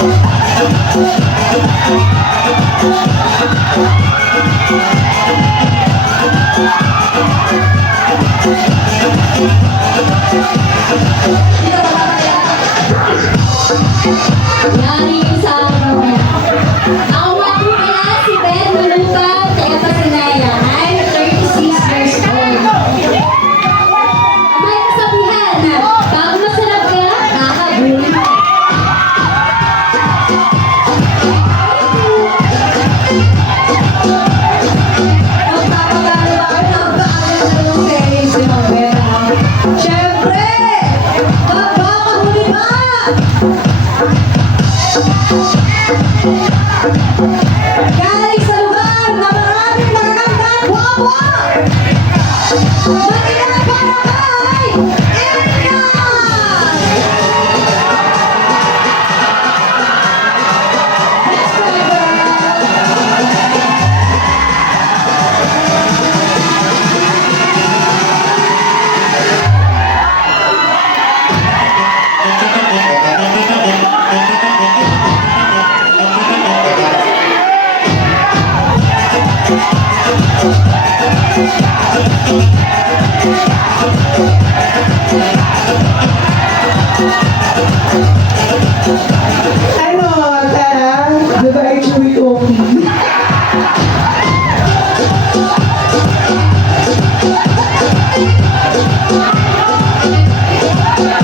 Yari sa araw niya. Ako nga po pala si Ben Lulukan, kaya pa si Naya. I'm 36 years old. May kasabihan na, bago masarap ka, nakabulin ka. Magpapagano ba ako ng paagal ng series ni Mabera? Siyempre! Magpapahuli ba? Galing sa lugar na maraming magagandang guwapo! Magiging para kay Erika! Let's go, girl! Ano, Tara? Babae chewy coffee.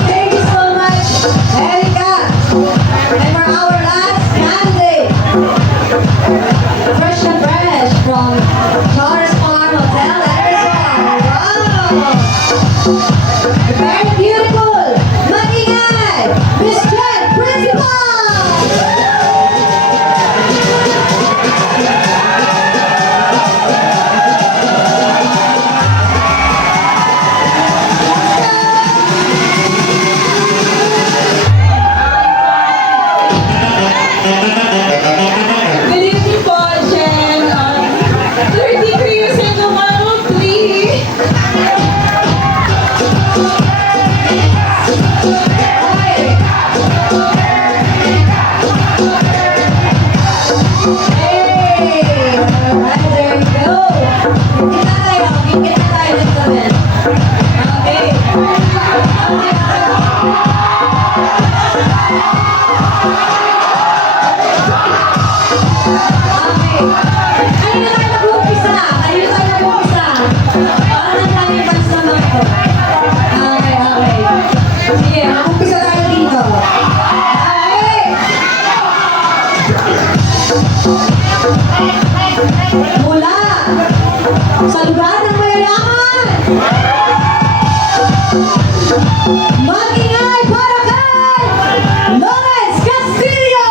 Thank you so much, Erika! And for our last candidate, fresh and fresh from Taurus Farm Hotel, Arizona. Wow! Very beautiful! Mag-ingay! Miss Jen Principal! Good evening po, Jen. 33 years in the monthly. Hey! Alright, there you go. Kita tayo ng comment. Okay. Okay. Kanina tayo nag-uumpisa. Parang ang daming fans naman ko. Okay. Sige, mag-umpisa tayo dito. Okay. Mula sa lugar ng mayayaman. Mag-ingay para kay Lawrence Castillo!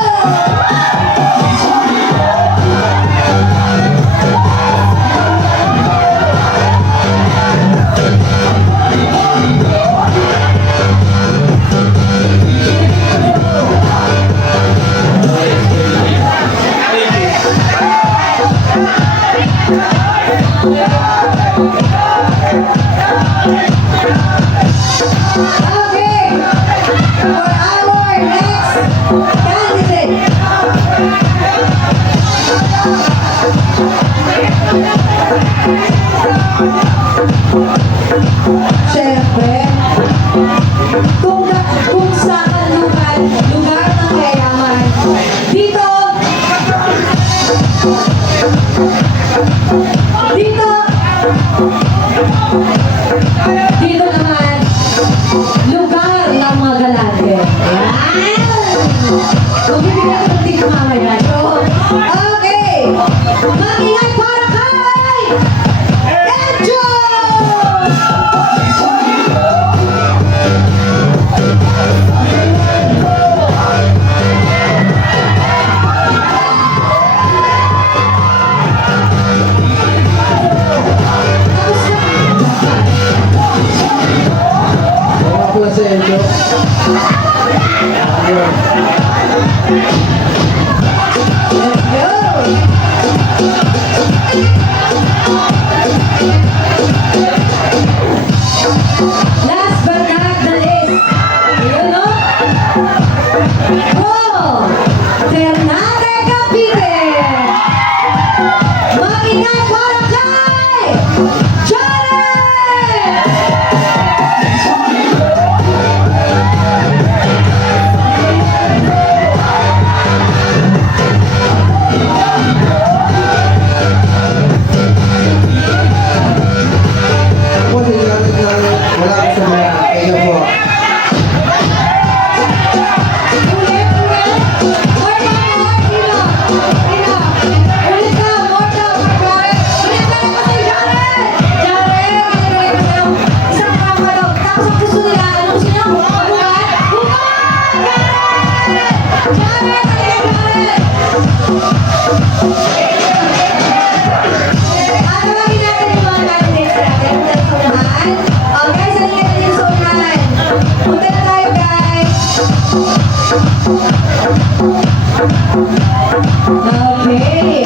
Okay.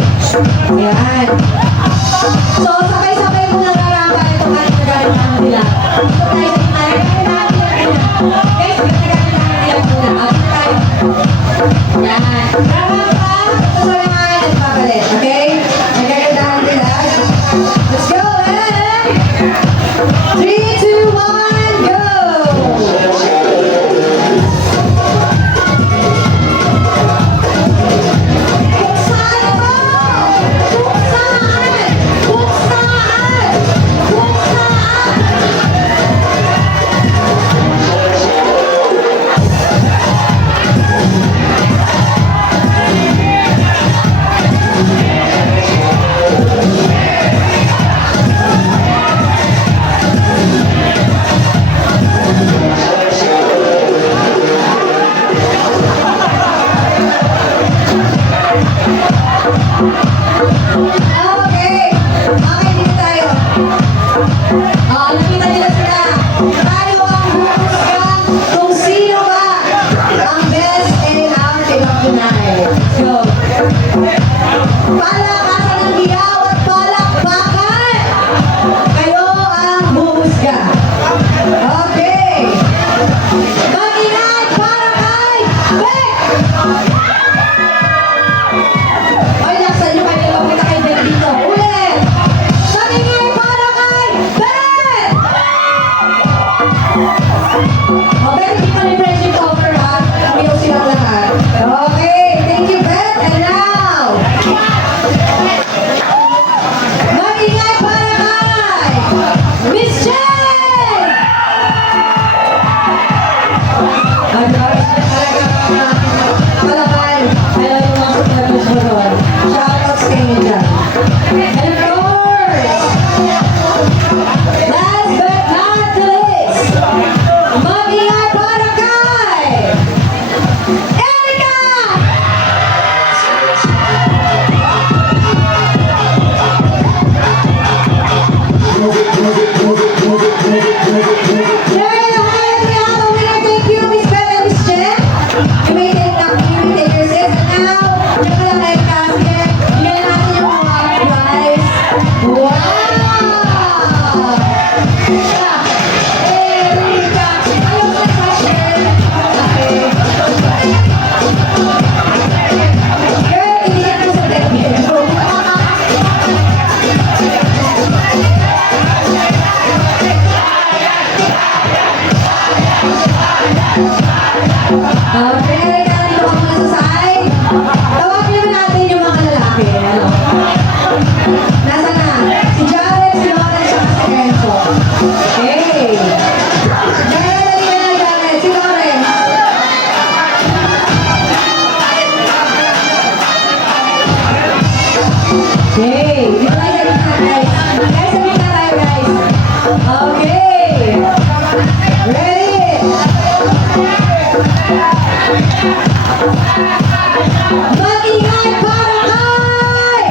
Yan. So, sabay-sabay mo na rarapan itong ating nagalitan nila. Ito tayo sa nagalitan nila. Guys, nagalitan nila muna. Atin tayo. Yan. Rarapan. Ito sa mga at papalit. Okay? Nagalitan nila. Let's go, man! 3, 2, 1, go! Buksan mo! Buksan! Buksan! Buksan! Okay. Okay, dito tayo. Nakita nila sila. Tayo ang humusgan kung sino ba ang best in our Pinagpunay. So, palakasan ng hiyaw at palakpakan. Kayo ang humusga. Okay. Mag-ingat para kay Beck! Ay, laksan nyo kayo magpunta kay Beck dito. Ulit! Mag-ingay para kay Beck! O, Beck, hindi ka refreshing cover, ha? Umiyaw silang lahat. Okay, thank you, Beck. And now, mag-ingay para kay Miss Jen! Ang dami siya talaga palaban. Alam mo mga supporters mo doon. Shoutouts sa inyo dyan. And of course, last but not the least, mag-ingay para kay Erica! There you have it, we have a winner. Thank you, Miss Beth and Miss Jen. You may take your seats. And now, check mo lang kayo kasi. Bigyan natin yung mga prize. Wow! Erica! Ayaw ko na question. Okay. Girl, hindi ka na sa video. Okay, dito ka muna sa side. Tawagin naman natin yung mga lalaki. Ano? Nasaan na? Si Jared, si Lauren, siya si Enzo. Okay. Jared, halika na, Jared. Si Lauren. Okay. Dito tayo sa gitna, guys. Guys, sa gitna tayo, guys. Okay. Ready? Mag-ingay para kay